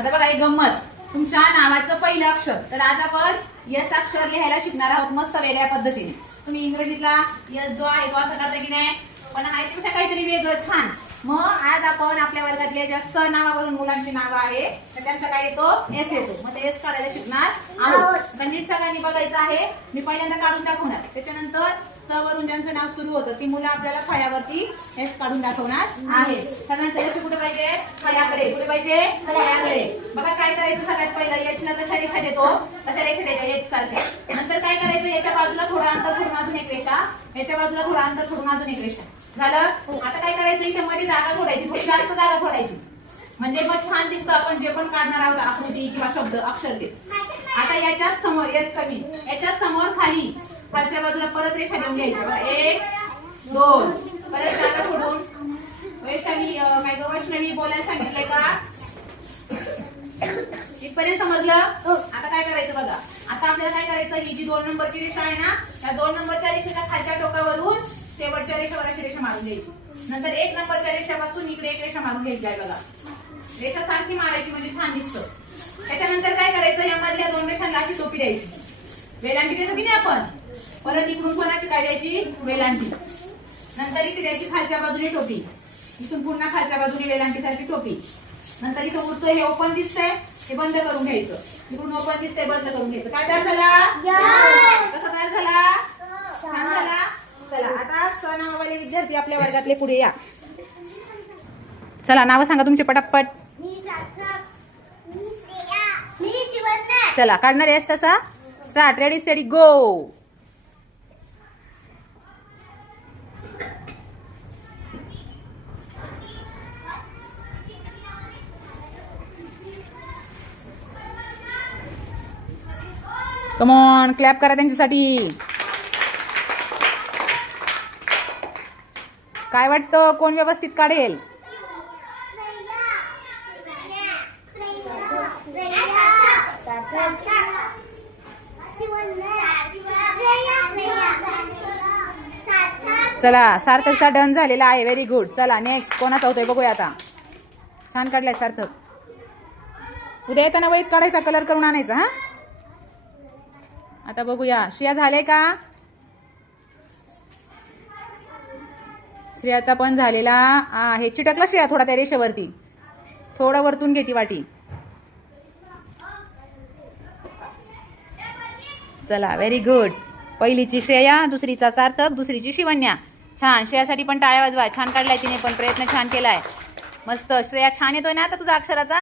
आता बघा एक गंमत, तुमच्या नावाचं पहिलं अक्षर. तर आज आपण यस अक्षर लिहायला शिकणार आहोत मस्त वेगळ्या पद्धतीने. तुम्ही इंग्रजीतला यस जो आहे तो असं करता की नाही, पण ह्याच्यापेक्षा काहीतरी वेगळं छान. मग आज आपण आपल्या वर्गातल्या ज्या स नावावरून मुलांची नावं आहे तर त्यांचा काय येतो, एस येतो. मग ते एस काढायला शिकणार आहोत. नीट सगळ्यांनी बघायचं आहे. मी पहिल्यांदा काढून दाखवणार, त्याच्यानंतर स वरून ज्यांचं नाव सुरू होतं ती मुलं आपल्याला फळ्यावरती एस काढून दाखवणार आहे. सगळ्यांचं एस कुठे पाहिजे, फळ्याकडे. कुठे पाहिजे, फळ्याकडे. बघा काय करायचं, सगळ्यात पहिलं एचला तशा रेषा देतो, तशा रेषा द्यायच्या एच सारख्या. नंतर काय करायचं, याच्या बाजूला थोडं अंतर सोडून अजून एक रेषा, याच्या बाजूला थोडं अंतर सोडून अजून एक रेषा. झालं. आता काय करायचं, इथे मध्ये जागा सोडायची, थोडी जास्त जागा सोडायची, म्हणजे मग छान दिसतं आपण जे पण काढणार आहोत आकृती किंवा शब्द अक्षर ते. आता याच्याच समोर एस कमी, याच्याच समोर खाली खालच्या बाजूला परत रेषा देऊन घ्यायच्या. बघा 1 2 परत जागा सोडून. वैष्णवी वैष्णवी बोलायला सांगितलंय का, इथपर्यंत समजलं. आता काय करायचं बघा, आता आपल्याला काय करायचं, ही जी 2 नंबरची रेषा आहे ना, त्या 2 नंबरच्या रेषेच्या खालच्या टोकावरून शेवटच्या रेषेवर अशी रेषा मारून घ्यायची. नंतर 1 नंबरच्या रेषापासून इकडे एक रेषा मारून घ्यायची आहे. बघा रेषा सारखी मारायची म्हणजे छान दिसतं. त्याच्यानंतर काय करायचं, या मधल्या 2 रेषांना अशी टोपी द्यायची. वेलांटी देतो की नाही आपण, परत इकडून कोणाची काय द्यायची, वेलांटी. नंतर इथे द्यायची खालच्या बाजूने टोपी, इथून पुन्हा खालच्या बाजूने वेलांटी सारखी टोपी. नंतर इथं उरतोय हे ओपन दिसतंय हे बंद करून घ्यायचं, इकडून ओपन दिसतंय बंद करून घ्यायचं. काय तयार झाला, कसा तयार झाला, छान झाला. चला आता स नावावाले विद्यार्थी आपल्या वर्गातले पुढे या. चला नाव सांगा तुमचे पटापट. चला काढणार आहेस तसा. Start, ready steady go. Come on, clap करा त्यांच्यासाठी. काय वाटतं कोण व्यवस्थित काढेल, चला सार्थकचा डन झालेला आहे. Very good. चला नेक्स्ट कोणाचा होतोय बघूया आता. छान काढलाय सार्थक. उद्या येताना वहीत काढायचा, कलर करून आणायचा. हा आता बघूया श्रेया झाले का, श्रेयाचा पण झालेला आहे. चिटकला श्रेया थोडा त्या रेषेवरती, थोडं वरतून घेती वाटी. चला व्हेरी गुड. पहिलीची श्रेया, दुसरीचा सार्थक, दुसरीची शिवन्या. छान. श्रेयासाठी पण टाळ्या वाजवा. छान काढलाय तिने पण, प्रयत्न छान केलाय. मस्त श्रेया, छान येतोय ना आता तुझा अक्षराचा.